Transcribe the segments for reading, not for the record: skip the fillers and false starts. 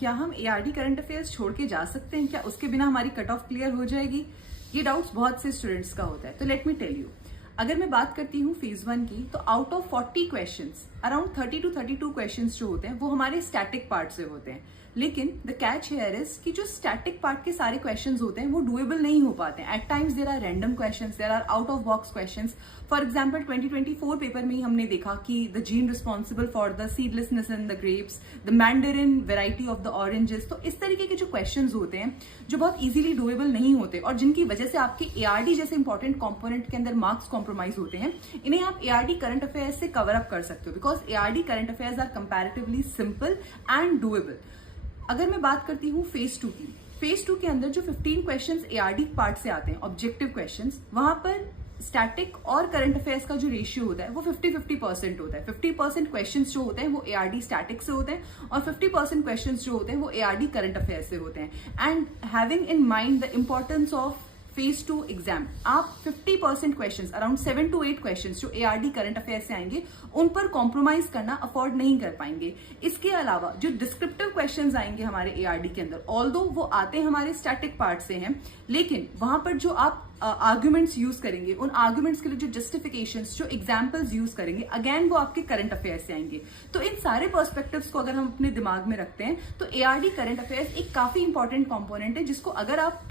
क्या हम ARD current affairs छोड़ के जा सकते हैं? क्या उसके बिना हमारी कट ऑफ क्लियर हो जाएगी? ये डाउट्स बहुत से स्टूडेंट्स का होता है। तो लेट मी टेल यू, अगर मैं बात करती हूँ फेज 1 की, तो out of 40 questions around 30 to 32 questions जो होते हैं वो हमारे स्टैटिक पार्ट से होते हैं। लेकिन द कैच हियर इज कि जो स्टैटिक पार्ट के सारे क्वेश्चंस होते हैं वो डुएबल नहीं हो पाते हैं। At times there are random questions, there are out of box questions. For example 2024 paper में ही हमने देखा कि the gene responsible for the seedlessness in the grapes, the mandarin variety of the oranges. तो इस तरीके के जो क्वेश्चंस होते हैं जो बहुत इजीली डुएबल नहीं होते और जिनकी वजह से आपके एआरडी जैसे इंपॉर्टेंट कंपोनेंट के अंदर मार्क्स कॉम्प्रोमाइज होते हैं, इन्हें आप एआरडी करंट अफेयर्स से कवर अप कर सकते हो, because ARD current affairs are comparatively simple and doable. अगर मैं बात करती हूँ फेज 2 की, फेज 2 के अंदर जो 15 क्वेश्चंस एआरडी पार्ट से आते हैं, ऑब्जेक्टिव क्वेश्चंस, वहां पर स्टैटिक और करंट अफेयर्स का जो रेशियो होता है वो 50-50% होता है। 50% क्वेश्चंस जो होते हैं वो एआरडी स्टैटिक से होते हैं और 50% क्वेश्चंस जो होते हैं वो एआरडी करंट अफेयर्स से होते हैं। And having in mind the importance of phase 2 exam, आप 50% क्वेश्चंस, अराउंड 7 to 8 क्वेश्चंस जो एआरडी करंट अफेयर से आएंगे उन पर कॉम्प्रोमाइज करना अफोर्ड नहीं कर पाएंगे। इसके अलावा जो डिस्क्रिप्टिव क्वेश्चंस आएंगे हमारे एआरडी के अंदर, ऑल्दो वो आते हमारे स्टैटिक पार्ट से हैं, लेकिन वहां पर जो आप आर्ग्यूमेंट्स यूज करेंगे, उन आर्ग्यूमेंट्स के लिए जो जस्टिफिकेशंस, जो एग्जांपल्स यूज करेंगे, अगेन वो आपके करंट अफेयर से आएंगे। तो इन सारे पर्सपेक्टिव्स को अगर हम अपने दिमाग में रखते हैं तो एआरडी करंट अफेयर्स एक काफी इंपॉर्टेंट कंपोनेंट है, जिसको अगर आप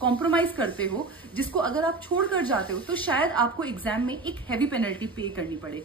कॉम्प्रोमाइज करते हो, जिसको अगर आप छोड़कर जाते हो, तो शायद आपको एग्जाम में एक हैवी पेनल्टी पे करनी पड़े।